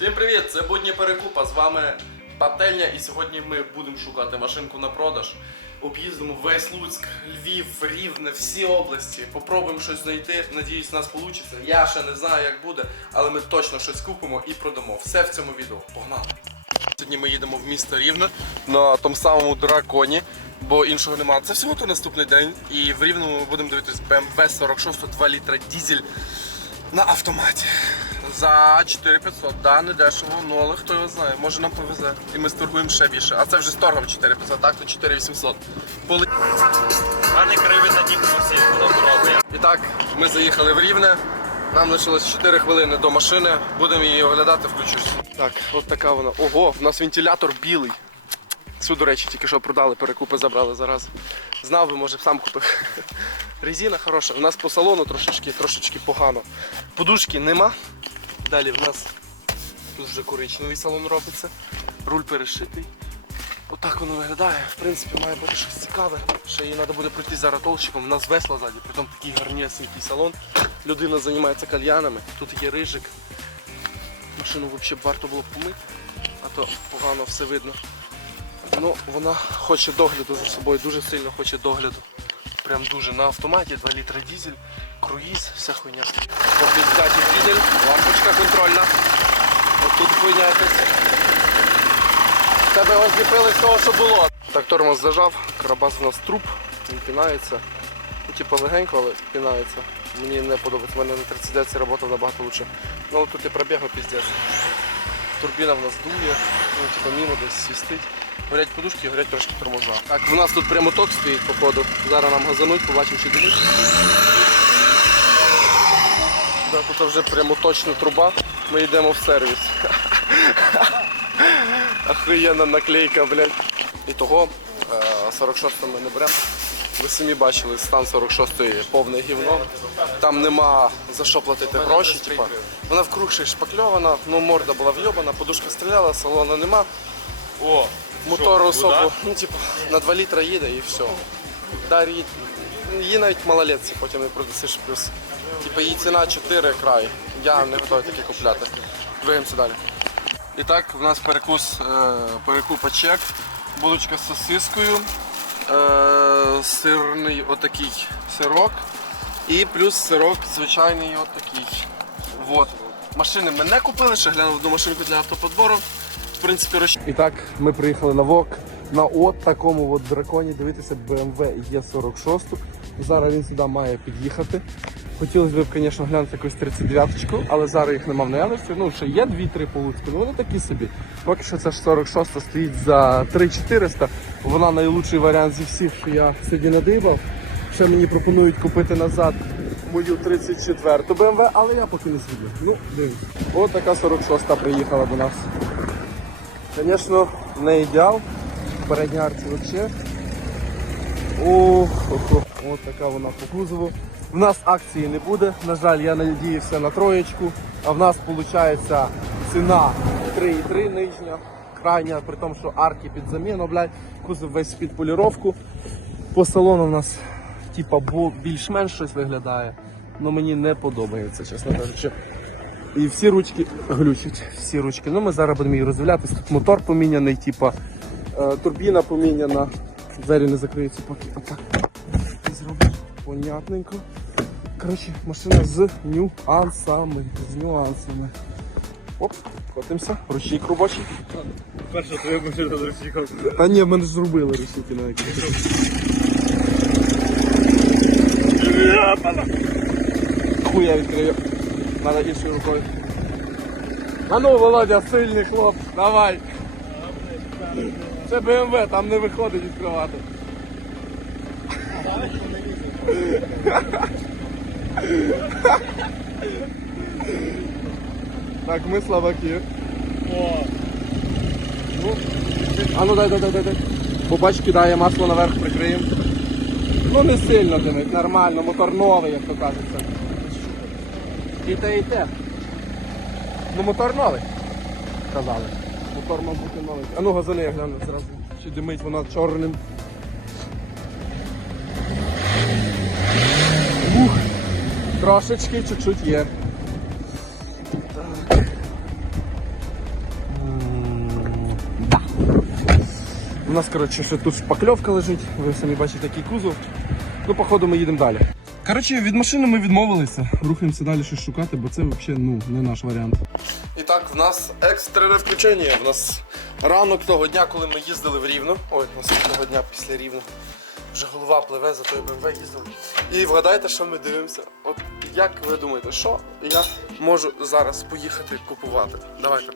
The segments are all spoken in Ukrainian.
Всім привіт! Це будні перекупа. З вами Пательня, і сьогодні ми будемо шукати машинку на продаж. Об'їздимо весь Луцьк, Львів, Рівне, всі області. Попробуємо щось знайти. Надіюсь, у нас вийде. Я ще не знаю, як буде, але ми точно щось купимо і продамо. Все в цьому відео. Погнали! Сьогодні ми їдемо в місто Рівне на тому самому драконі, бо іншого немає. Це всього то наступний день. І в Рівному ми будемо дивитись BMW 46 2 літра дізель на автоматі. За 4500, да, не дешево, ну але хто його знає, може нам повезе. І ми сторгуємо ще більше. А це вже з торгом 4500, так, то 4800. Поли... Криви за дім усі дорогою. І так, ми заїхали в Рівне. Нам лишилось 4 хвилини до машини. Будемо її оглядати, включусь. Так, от така вона. Ого, в нас вентилятор білий. Цю, до речі, тільки що продали, перекупи забрали зараз. Знав би, може б сам купив. Резина хороша. У нас по салону трошечки, трошечки погано. Подушки нема. Далі в нас тут вже коричневий салон робиться. Руль перешитий. Отак воно виглядає. В принципі, має бути щось цікаве. Ще її треба буде пройти зараз толщиком. У нас весла ззаді, притом такий гарнісінький салон. Людина займається кальянами. Тут є рижик. Машину взагалі б варто було б помити, а то погано все видно. Ну, вона хоче догляду за собою, дуже сильно хоче догляду. Прям дуже на автоматі, 2 літра дізель, круїз, вся хуйня. Компенсація дізель, лампочка контрольна. Отут хуйня якась. Тебе його зліпили з того, що було. Так, тормоз зажав, карабас у нас труп, він пінається. Ну, типу легенько, але пінається. Мені не подобається, У мене на 39 працював набагато краще. Ну але тут і пробігав піздець. Турбіна в нас дує, ну типу мимо десь свістить. Горять подушки, горять трошки тормоза. Так, у нас тут прямо ток стоїть, походу. Зараз нам газануть, побачимо, чи дивись. Да, тут вже прямо точно труба. Ми йдемо в сервіс. Охуєнна наклейка, блядь. І того 46 ми не беремо. Ви самі бачили, стан 46-ї повне гівно. Там нема за що платити гроші. Типа. Вона вкруг ще шпакльована, ну морда була вйобана, подушка стріляла, салону нема. О, Мотору що, особо, ну типу, на 2 літра їде і все. Да, її, її навіть малолетці потім не продасиш плюс. Типу її ціна 4 край. Я не готовий таке купляти. Двигаємося далі. І так, в нас перекус е, перекупа чек, булочка з сосискою, е, сирний отакий сирок і плюс сирок звичайний отакий. Вот. Машини ми не купили, ще глянув одну машинку для автоподбору. В принципі, розч... І так, ми приїхали на ВОК на от такому от драконі дивитися BMW E46. Зараз він сюди має під'їхати. Хотілося б, звісно, глянути якусь 39-ку, але зараз їх нема в наявності. Ну, ще є 2-3 по Луцьку, ну вони такі собі. Поки що це ж 46 стоїть за 3400. Вона найлучший варіант зі всіх, що я сьогодні надибав. Ще мені пропонують купити назад мою 34 BMW, але я поки не сидю. Ну, дивіться. От така 46 приїхала до нас. Звісно, не ідеал. Передня арці взагалі. Ох, ох. Ось така вона по кузову. В нас акції не буде. На жаль, я надіявся на троєчку. А в нас виходить ціна 3,3 нижня, крайня, при тому, що арки під заміну, блядь, кузов весь під поліровку. По салону в нас типа більш-менш щось виглядає. але мені не подобається, чесно кажучи. І всі ручки глючать. Всі ручки. Ну ми зараз будемо її роздивлятися. Тут мотор поміняний, типа е, турбіна поміняна. Двері не закриються поки отак. Зроблю. Понятненько. Коротше, машина з нюансами. З нюансами. Оп, котимося. Ручник робочий. перша твоя машина з ручником. Та ні, ми ж зробили ручники на якісь. Хуя відкрию. Надо іншою рукою. А ну, Володя, сильний хлоп, давай. Це БМВ, там не виходить відкривати. Так, ми слабаки. Ну, а ну дай, дай, дай, дай, дай. Побач, кидає масло наверх, прикриємо. Ну не сильно димить, нормально, мотор новий, як то кажеться. І те, і те. Ну мотор новий. Казали. Мотор мав бути новий. А ну газони я гляну зразу. Чи димить вона чорним. Ух, Трошечки чуть-чуть є. У нас коротше, ще тут шпакльовка лежить, ви самі бачите який кузов. Ну, походу ми їдемо далі. Коротше, від машини ми відмовилися. Рухаємося далі щось шукати, бо це взагалі ну, не наш варіант. І так, в нас екстрене включення. В нас ранок того дня, коли ми їздили в Рівно. Ой, наступного дня після Рівно. Вже голова пливе, за той БМВ їздили. І вгадайте, що ми дивимося. От як ви думаєте, що я можу зараз поїхати купувати? Давайте.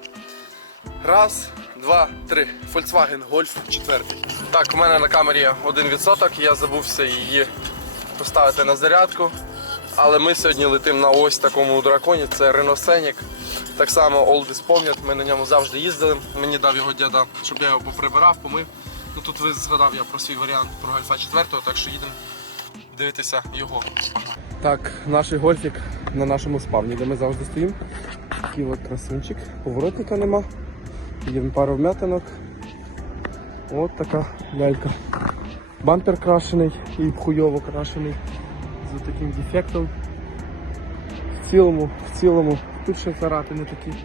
Раз, два, три. Volkswagen Golf 4. Так, у мене на камері 1%, я забувся її поставити на зарядку. Але ми сьогодні летимо на ось такому драконі, це Renault Scenic. Так само Oldies пам'ят, ми на ньому завжди їздили. Мені дав його дяда, щоб я його поприбирав, помив. Ну тут ви згадав я про свій варіант про Гольфа 4, так що їдемо дивитися його. Так, наш гольфік на нашому спавні, де ми завжди стоїмо. Такий от красунчик. Поворотника нема. Є пару вмятинок. От така лялька. Бампер крашений і хуйово крашений з таким дефектом. В цілому, в цілому, тут ще царапини такі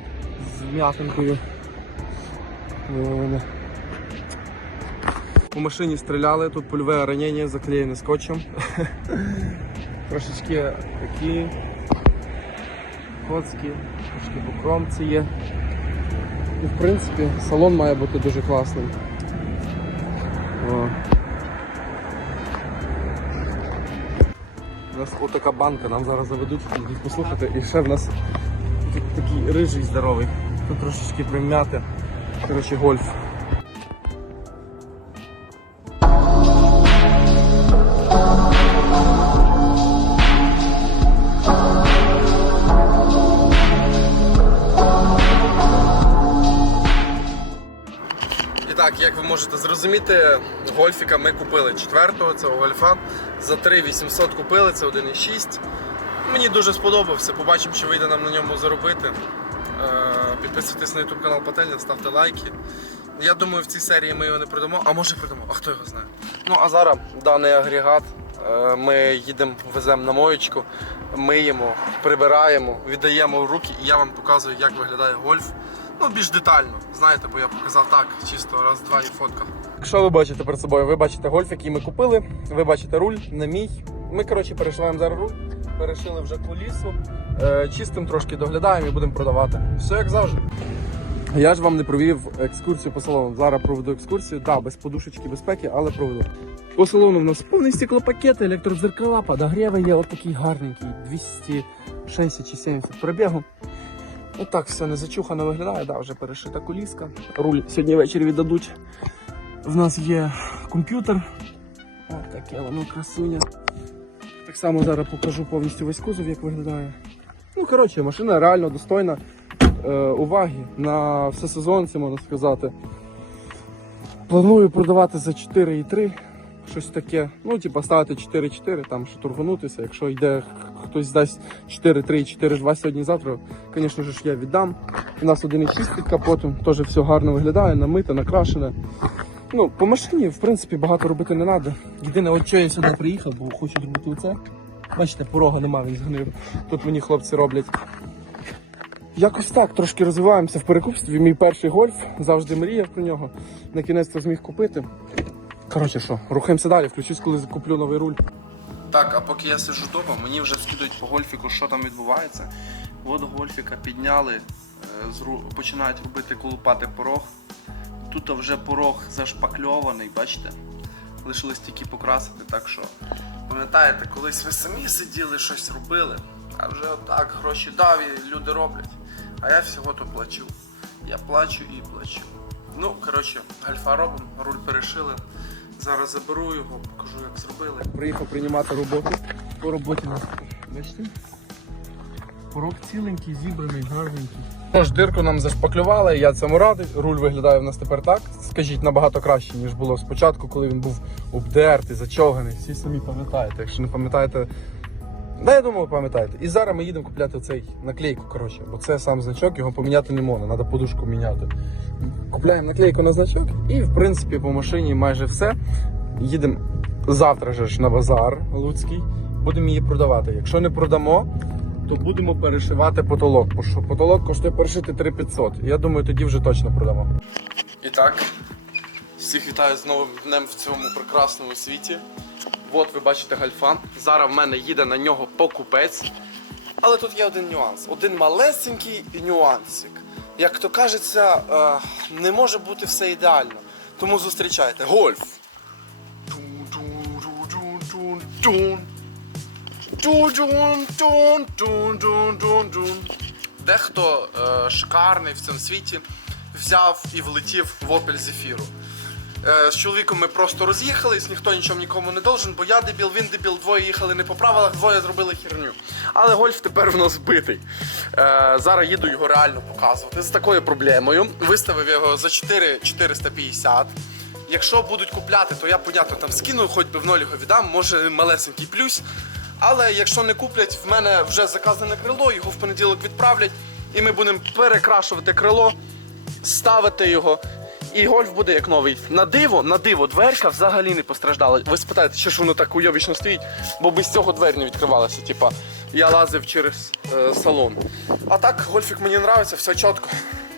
з м'ятинкою. Е, По машині стріляли, тут польове ранення заклеєне скотчем. Трошечки такі коцки, трошки по кромці є. І в принципі салон має бути дуже класним. О. Отака банка, нам зараз заведуть, послухати. І ще в нас такий рижий здоровий. Тут трошечки прим'яти. Коротше, гольф. І так, як ви можете зрозуміти, гольфіка ми купили четвертого цього гольфа. За 3800 купили, це 1,6. Мені дуже сподобався. Побачимо, чи вийде нам на ньому заробити. Е, Підписуйтесь на YouTube канал Пательня, ставте лайки. Я думаю, в цій серії ми його не продамо, а може продамо, а хто його знає. Ну а зараз даний агрегат е, ми їдемо, веземо на моєчку, миємо, прибираємо, віддаємо в руки і я вам показую, як виглядає гольф. Ну, більш детально, знаєте, бо я показав так, чисто раз-два і фотка. Що ви бачите перед собою? Ви бачите гольф, який ми купили, ви бачите руль, не мій. Ми, коротше, перешиваємо зараз руль, перешили вже кулісу, е, чистим трошки доглядаємо і будемо продавати. Все як завжди. Я ж вам не провів екскурсію по салону. Зараз проведу екскурсію. Так, без подушечки безпеки, але проведу. По салону в нас повний стеклопакет, електродзеркала, подогріви є от такий гарненький, 260 чи 70 пробігу. Отак все не зачухано виглядає, да, вже перешита коліска. Руль сьогодні ввечері віддадуть. В нас є комп'ютер. Ось таке воно красуня. Так само зараз покажу повністю весь кузов, як виглядає. Ну, коротше, машина реально достойна е, уваги на всесезонці, можна сказати. Планую продавати за 4,3, щось таке. Ну, типа ставити 4,4, там що торгунутися. Якщо йде хтось дасть 4,3, 4,2 сьогодні завтра, звісно ж я віддам. У нас 1,6 під капотом, теж все гарно виглядає, намите, накрашене. Ну, по машині, в принципі, багато робити не треба. Єдине, от що я сюди приїхав, бо хочу робити оце. Бачите, порога нема, він згнив. Тут мені хлопці роблять. Якось так, трошки розвиваємося в перекупстві. Мій перший гольф, завжди мріяв про нього. На кінець зміг купити. Коротше, що, рухаємося далі, включусь, коли куплю новий руль. Так, а поки я сижу вдома, мені вже скидують по гольфіку, що там відбувається. От гольфіка підняли, е, починають робити колупати порог. Тут вже порог зашпакльований, бачите? Лишилось тільки покрасити, так що пам'ятаєте, колись ви самі сиділи, щось робили, а вже отак гроші дав і люди роблять. А я всього то плачу. Я плачу і плачу. Ну, коротше, гальфа робимо, руль перешили. Зараз заберу його, покажу, як зробили. Приїхав приймати роботу. По роботі нас, бачите? Порог ціленький, зібраний, гарненький. Тож дирку нам зашпаклювали, я цьому радий. Руль виглядає в нас тепер так. Скажіть, набагато краще, ніж було спочатку, коли він був обдертий, зачовганий. Всі самі пам'ятаєте. Якщо не пам'ятаєте, да, я думаю, пам'ятаєте. І зараз ми їдемо купляти цей наклейку, коротше, бо це сам значок, його поміняти не можна, треба подушку міняти. Купляємо наклейку на значок і, в принципі, по машині майже все. Їдемо завтра ж на базар Луцький, будемо її продавати. Якщо не продамо, то будемо перешивати потолок. Бо що потолок коштує перешити 3500. Я думаю, тоді вже точно продамо. І так, Всіх вітаю з новим днем в цьому прекрасному світі. От ви бачите гальфа. Зараз в мене їде на нього покупець. Але тут є один нюанс. Один малесенький нюансик. Як то кажеться, е, не може бути все ідеально. Тому зустрічайте. Гольф. Дехто е, шикарний в цьому світі взяв і влетів в Opel Zafira. Е, з чоловіком ми просто роз'їхались, ніхто нічого нікому не должен, бо я дебіл, він дебіл, двоє їхали не по правилах, двоє зробили херню. Але гольф тепер в нас збитий. Е, зараз їду його реально показувати з такою проблемою. Виставив його за 4 450. Якщо будуть купляти, то я, понятно, там скину, хоч би в ноль його віддам, може малесенький плюс. Але якщо не куплять, в мене вже заказане крило, його в понеділок відправлять, і ми будемо перекрашувати крило, ставити його. І гольф буде як новий. На диво, на диво, дверка взагалі не постраждала. Ви спитаєте, чи ж воно так уйовічно стоїть, бо без цього двері не відкривалася. Типа, я лазив через е, салон. А так, гольфік мені подобається, все чітко.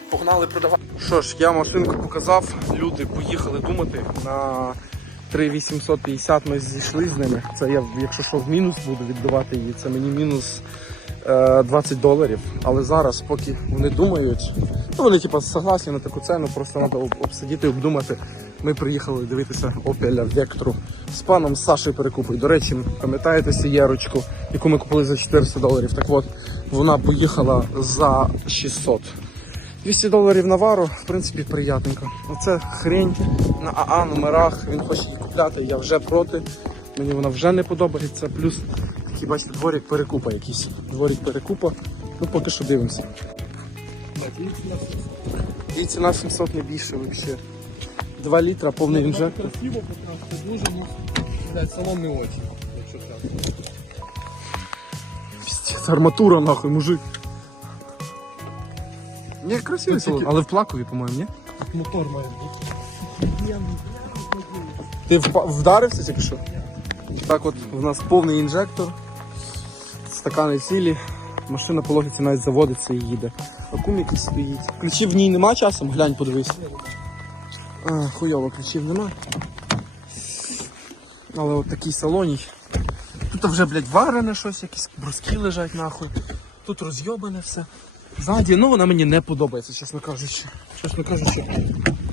Погнали продавати. Що ж, я машинку показав, люди поїхали думати на 3850 ми зійшли з ними. Це я, якщо що, в мінус буду віддавати її, це мені мінус 20 доларів. Але зараз, поки вони думають, ну вони типу согласні на таку ціну, просто треба об- обсидіти, обдумати. Ми приїхали дивитися Opel Vectra з паном Сашею Перекупою. До речі, пам'ятаєте сієрочку, яку ми купили за 400 доларів? Так от, вона поїхала за 600. 200 доларів навару, в принципі, приятненько. Оце хрень на АА номерах, він хоче її купляти, я вже проти. Мені вона вже не подобається. Плюс такий, бачите, дворик перекупа якийсь. Дворик перекупа. Ну поки що дивимося. І ціна 700 не більше взагалі. 2 літра, повний інжектор. Красиво дуже, ну, блядь, салон не очень, якщо арматура нахуй, мужик. Ні, красивий салон, але в плакові, по-моєму, ні? Мотор має бути. Ти вдарився тільки що? Так от у нас повний інжектор, стакани цілі, машина по логіці навіть заводиться і їде. Акум якийсь стоїть. Ключів в ній нема часом, глянь, подивись. А, хуйово, ключів нема. Але от такий салоній. Тут вже, блядь, варене щось, якісь бруски лежать нахуй. Тут розйобане все. Ззаді, ну вона мені не подобається, чесно кажучи. Чесно кажучи.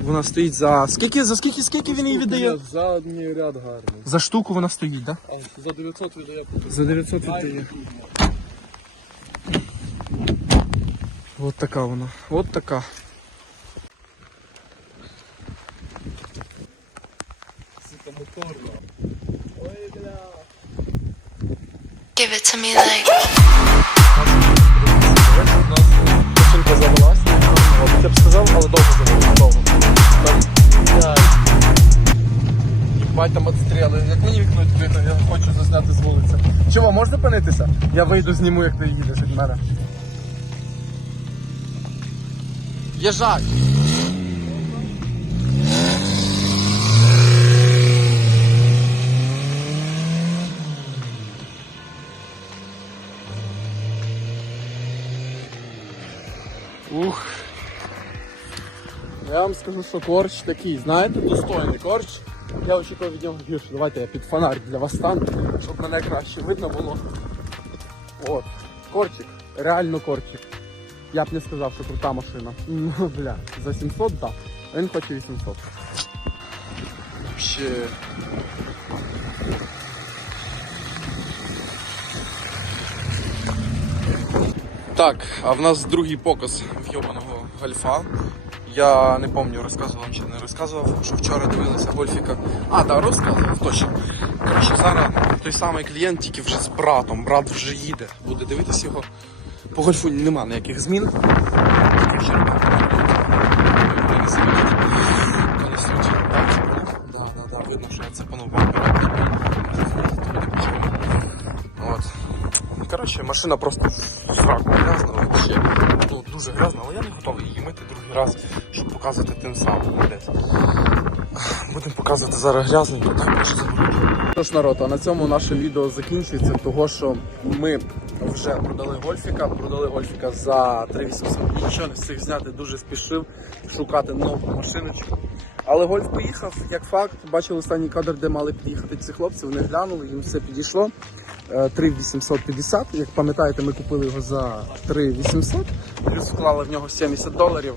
Вона стоїть за. Скільки, за скільки, скільки він її віддає? Задній ряд гарний. За штуку вона стоїть, так? Да? За 900 віддає. За 900 віддає. От така вона. От така. Сука, моторна. Ой, бля. Give it to me like Машинка завелась. Я б сказав, але довго завелась. Довго. Їбать там отстріли. Як мені вікно відкрито, я хочу засняти з вулиці. Чого, можеш зупинитися? Я вийду, зніму, як ти їдеш від мене. Єжак! Ух. Я вам скажу, що корч такий, знаєте, достойний корч. Я очікував від нього гірше. Давайте я під фонарик для вас стану, щоб мене краще видно було. От. Корчик. Реально корчик. Я б не сказав, що крута машина. Ну, бля, за 700, так. Да. Він хоче 800. Вообще. Так, а в нас другий показ вйобаного гольфа. Я не пам'ятаю, розказував чи не розказував, що вчора дивилися гольфіка. А, так, розказував, точно. Коротше, зараз той самий клієнт, тільки вже з братом. Брат вже їде, буде дивитись його. По гольфу нема ніяких змін. Видно, що це по-новому. Коротше, машина просто в сраку грязна, вообще. Ну, дуже грязна, але я не готовий її мити другий раз, щоб показувати тим самим. Будемо показувати зараз грязненько, так більше забрати. Тож народ, а на цьому наше відео закінчується, того що ми вже продали гольфіка, продали гольфіка за 3800. Нічого не встиг зняти, дуже спішив шукати нову машиночку. Але гольф поїхав, як факт. Бачили останній кадр, де мали під'їхати ці хлопці. Вони глянули, їм все підійшло. Е, 3850. Як пам'ятаєте, ми купили його за 3800, плюс вклали в нього 70 доларів.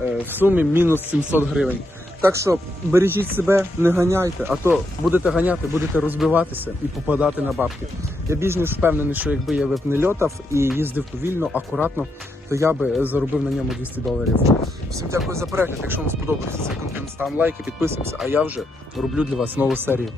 Е, В сумі мінус 700 гривень. Так що бережіть себе, не ганяйте, а то будете ганяти, будете розбиватися і попадати на бабки. Я більш ніж впевнений, що якби я не льотав і їздив повільно, акуратно, то я би заробив на ньому 200 доларів. Всім дякую за перегляд. Якщо вам сподобався цей контент, ставимо лайки, підписуємося, а я вже роблю для вас нову серію.